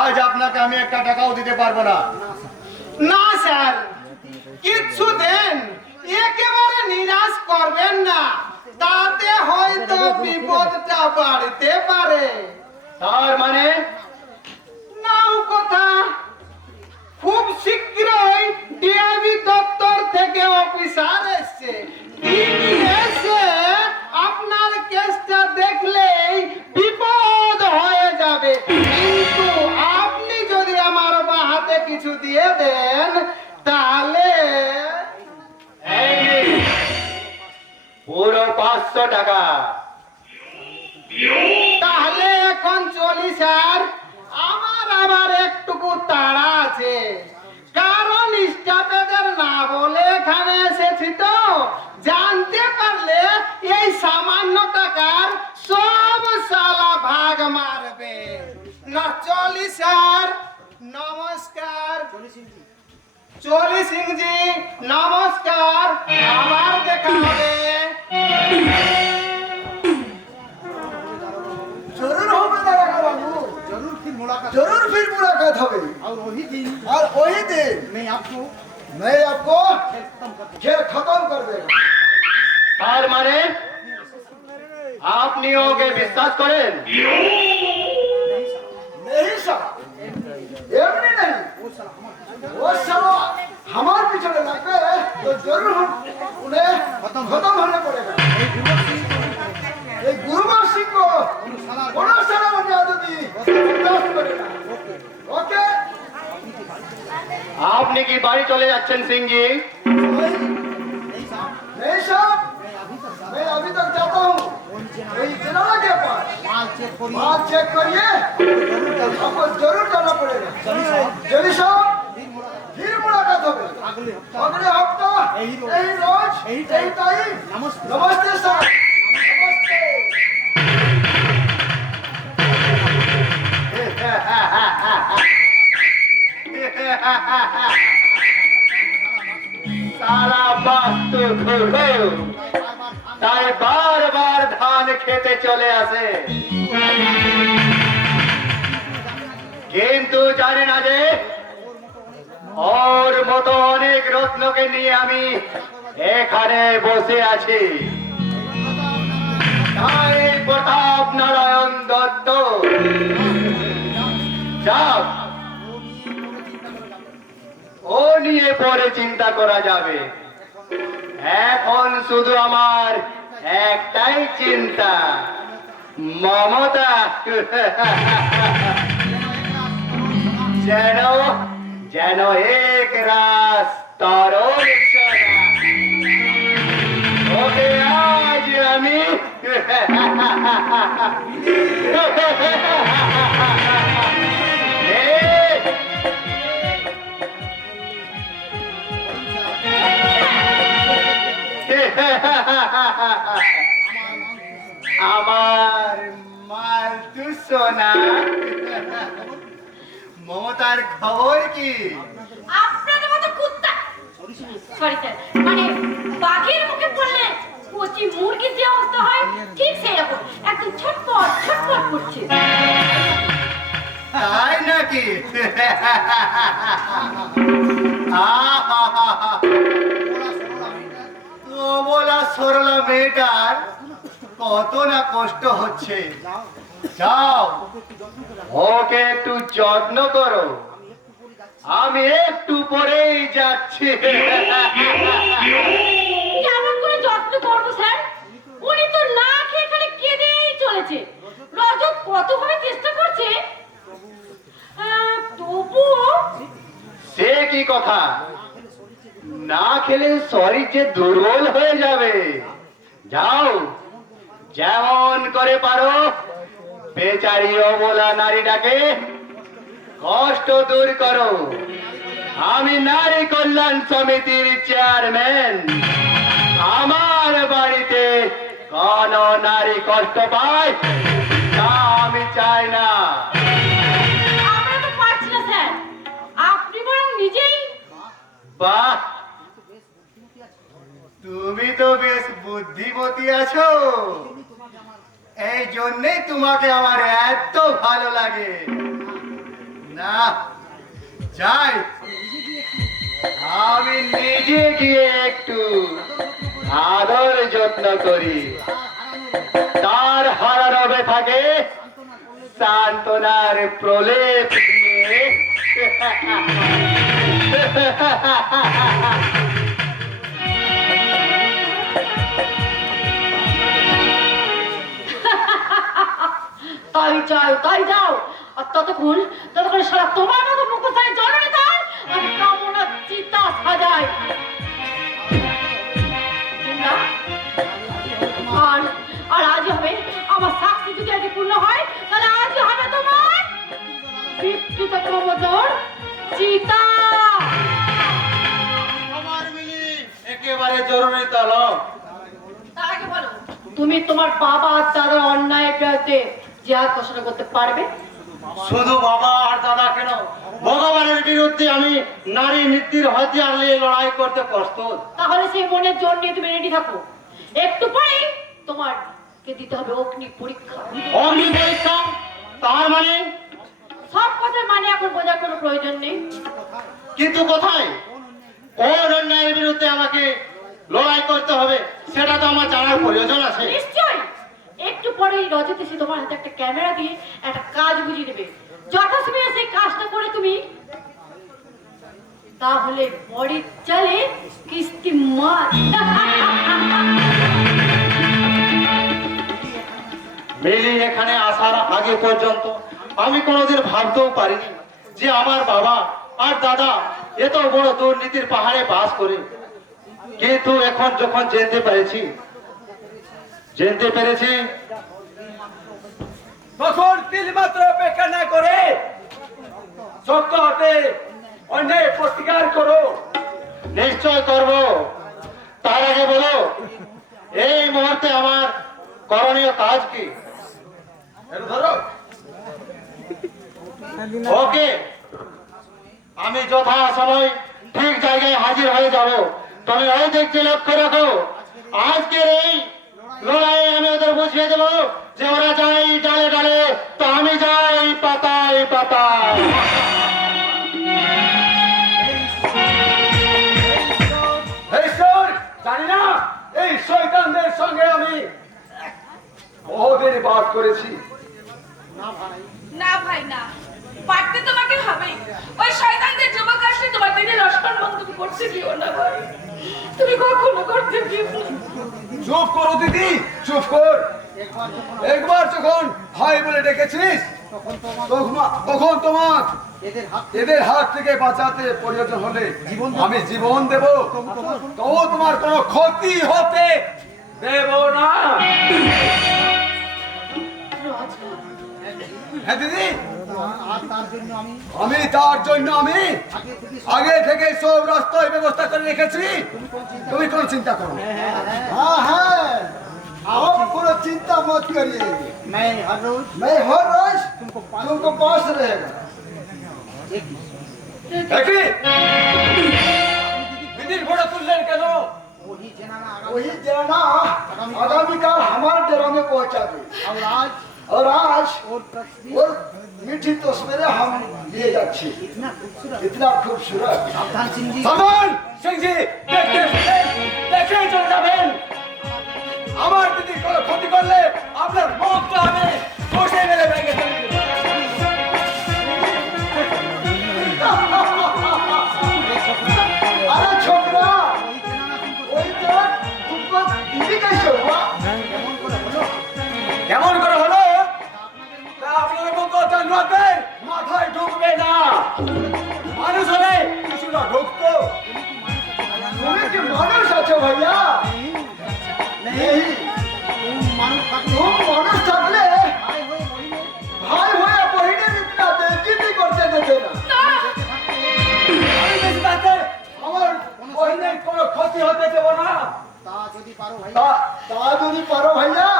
আজ আপনাকে আমি একটা টাকাও দিতে পারবো না। না স্যার, কিচ্ছু দেন, একেবারে নিরাশ করবেন না, তাতে হয়তো বিপদটা বাড়তে পারে। তার মানে নাও কথা, খুব শীঘ্রই ডিআইবি দপ্তর থেকে অফিসার এসছে। তিনি এসে আপনার কেসটা দেখলেই বিপদ হয়ে যাবে, কিন্তু আপনি যদি আমার হাতে কিছু দিয়ে দেন তাহলে এই নিন, পুরো 500 টাকা। তাহলে এখন চলি স্যার, আমার আবার একটুকু তাড়া আছে, কারণ স্টাফেদের না বলে এখানে এসেছি তো। জানতে পারলে এই সামান্য টাকার সব সালা ভাগ মারবে না। চলি স্যার, নমস্কার। চলি সিংজি, নমস্কার, আবার দেখা হবে। जरूर होगा दारोगा बाबू, जरूर फिर मुलाकात होगी। और वही दिन मैं आपको खेल खत्म कर देगा। তার মানে আপনি ওকে বিশ্বাস করেন? नहीं साला, एमनी नहीं, वो साला हमारे पीछे लगते हैं तो जरूर हम उन्हें खत्म होने पड़ेगा। एक गुरुवार सिंह को बड़ा सारा मर्यादा दी, बर्दाश्त करेगा। ओके? আপনি কি বাড়ি চলে যাচ্ছেন সিংজি? नहीं साहब, मैं अभी तक जाता हूँ वही जनाला के पास। माल चेक करिए, आपको जरूर जाना पड़ेगा। जली साहब, फिर मुलाकात होगी अगले हफ्ता यही रोज यही टाइम। नमस्ते सर, नमस्ते। সারা বাস্তু ঘুরো, তাই বারবার ধান খেতে চলে আসে, কিন্তু জানে না যে ওর মতো অনেক রত্নকে নিয়ে আমি এখানে বসে আছি। তাই প্রতাপ নারায়ণ দত্ত যাও, ও নিয়ে পরে চিন্তা করা যাবে। এখন শুধু আমার একটাই চিন্তা, মমতা যেন যেন এক রাস তরল ছড়া। ওকে আজ আমি আমার মালতু সোনা, মমতার খবর কি? আপনাদের মতো কুত্তা, সরি স্যার, মানে বাঘের মুখে পড়লে কচি মুরগির যে অবস্থা হয় ঠিক সেরকম, একদম ছটপট ছটপট করছে। তাই নাকি? তো বলা সরলা মেয়েটার কত না কষ্ট হচ্ছে। যাও, ওকে একটু যত্ন করো, আমি একটু পরেই যাচ্ছি। কেমন করে যত্ন করবো স্যার? উনি তো না খেয়ে এখানে কেঁদেই চলেছে। রজত কতভাবে চেষ্টা করছে, তবুও। সে কি কথা, না খেলে শরীর যে দুর্বল হয়ে যাবে। যাও, যেমন করে পারো বেচারি অবলা নারীটাকে কষ্ট দূর করো। আমি নারী কল্যাণ সমিতির চেয়ারম্যান, আমার বাড়িতে কোন নারী কষ্ট পায় তা আমি চাই না। আমরা তো পারছি না স্যার, আপনি বরং নিজেই। বাহ, তুমি তো বেশ বুদ্ধিমতী আছো। এই জন্যই তোমাকে আমার এত ভালো লাগে। না যাই, আমি নিজে গিয়ে একটু আদর যত্ন করি, তার হারানো ব্যথাকে সান্ত্বনার প্রলেপ দিয়ে তাই যাও তাই যাও। আর ততক্ষণ সারা তোমার মতো মুখোশায় জননী তার আমি কামনা চিতা সাজাই। আর আর আজ হবে আমার শাস্তি, যদি আজ পূর্ণ হয় তাহলে আজ হবে তোমার বিকৃত প্রমোদর চিতা। একেবারে জরুরি তলব। তার আগে বলো, তুমি তোমার বাবা আর দাদার অন্যায় বিরুদ্ধে জিহাদ ঘোষণা করতে পারবে? শুধু বাবা আর দাদা কেন, ভগবানের বিরুদ্ধে আমি নারী নীতির হাতিয়ার নিয়ে লড়াই করতে প্রস্তুত। তাহলে সেই মনের জোর নিয়ে তুমি রেডি থাকো। একটু পরেই তোমারকে দিতে হবে অগ্নি পরীক্ষা। অগ্নি পরীক্ষা? তার মানে? সব কথার মানে এখন বোঝার কোনো প্রয়োজন নেই। কিন্তু কোথায়, কোন অন্যায়ের বিরুদ্ধে আমাকে লড়াই করতে হবে সেটা তো আমার জানার প্রয়োজন আছে। নিশ্চয়ই একটু পরেই রজত এসে তোমার হাতে একটা ক্যামেরা দিয়ে একটা কাজ বুঝিয়ে দেবে। যথাসময়ে সেই কাজটা করে তুমি তাহলে বড়ির চালে কিস্তি মার। মিলি এখানে আসার আগে পর্যন্ত আমি কোনোদিন ভাবতেও পারিনি যে আমার বাবা আর দাদা এত বড় দুর্নীতির পাহাড়ে বাস করে। কিন্তু এখন যখন জানতে পেরেছি তখন তিল মাত্র অপেক্ষা না করে শক্ত হাতে অন্যায় প্রতিকার করো। নিশ্চয় করব। তার আগে বলো, এই মুহূর্তে আমার করণীয় কাজ কি? ধরো ওকে, আমি যথা সময় ঠিক জায়গায় হাজির হয়ে যাব। তুমি ওই দেখতে লক্ষ্য রাখো। আজকের এই লড়াইয়ে আমি ওদের বুঝিয়ে দেবো যে ওরা যাই ডালে ডালে, তো আমি যাই পাতায় পাতায়। জানি না এই শয়তানদের সঙ্গে আমি বহুদিন বাস করেছি। না ভাই না, পারতে তোমাকে হবে। ওই শয়তানদের যুবক আসলে তোমার দিনে অসম্মান তুমি করতে দিও না ভাই, তুমি কখনো করতে দিও না। চুপ করো দিদি, চুপ কর। একবার যখন ভাই বলে ডেকেছিস তখন তোমার এদের হাত থেকে বাঁচাতে প্রয়োজন হলে আমি জীবন দেব, তবু তোমার কোনো ক্ষতি হতে দেব না। হ্যাঁ দিদি, আমি তার জন্য আমি আগে থেকে সব রাস্তায় ব্যবস্থা করে রেখেছি। তুমি কোনো চিন্তা করো। हाँ हाँ आप पूरा चिंता मत करिए, मैं हर रोज तुमको पास रहेगा। দেখি দিদির ঘোড়া তুললেন কেন? वही जनाना आगामीकाल हमारे डेरा में पहुंचा दे। और आज और मीठी तस्वीरें हम लिए जाच्छी। इतना खूबसूरत। সাবধান সিংজি, দেখে চলে যাবেন। আমার দিদির কোনো ক্ষতি করলে আপনার মুখটা আমি বসে মেরে ভেঙে ফেলব। अरे छोकरा, वही तो तुमको दीदी कैसे हुआ? কেমন করে হলো? তা আপনার মতো জানোয়ারদের মাথায় ঢুকবে না। মানুষ হলে কিছুটা ঢুকতো। तुम्हें कि मानुष अच्छा भैया? नहीं, तुम मानुष থাকলে ভাই হয়ে বহিনের ইতনা বেইজ্জতি করতে দেবে না। আমি বেশি থাকতে আমার বহিনের কোনো ক্ষতি হতে দেব না। তা যদি পারো ভাইয়া,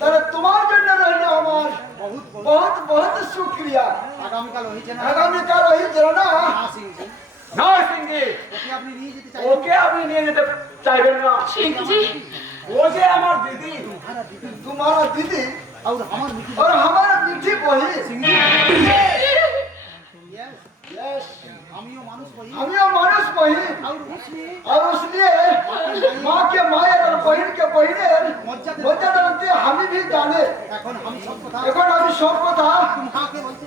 তাহলে তোমার জন্য রইল আমার বহুত বহুত শুক্রিয়া। আগামীকাল ওই জনা না সিংজি, ওকে আপনি নিয়ে যেতে চাইবেন না। সিংজি, ও যে আমার দিদি, तुम्हारा दीदी और हमारा मीठी बहन हमियों मानुष बहन और उसलिए माँ के मायर और बहन के बहनेर मर्यादा रखते हमें भी जाने এখন আমি সব কথা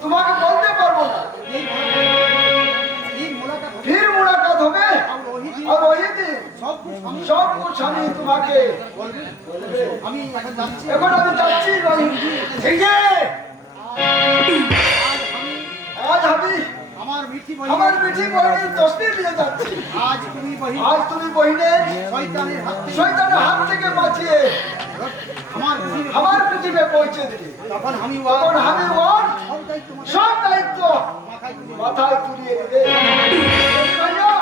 তোমাকে বলতে পারবো না फिर मुलाकात হবে और वही दिन सब कुछ আমি তোমাকে এখন আমি যাচ্ছি বহিন ঠিক আছে आज আমি আমার মিঠি বহিনের তসবির নিয়ে যাচ্ছি আজ তুমি বহিনের শয়তানের হাত থেকে বাঁচিয়ে আমার পৃথিবীতে পৌঁছে দিলে তখন আমি ওর সব দায়িত্ব মাথায় তুলিয়ে দিলে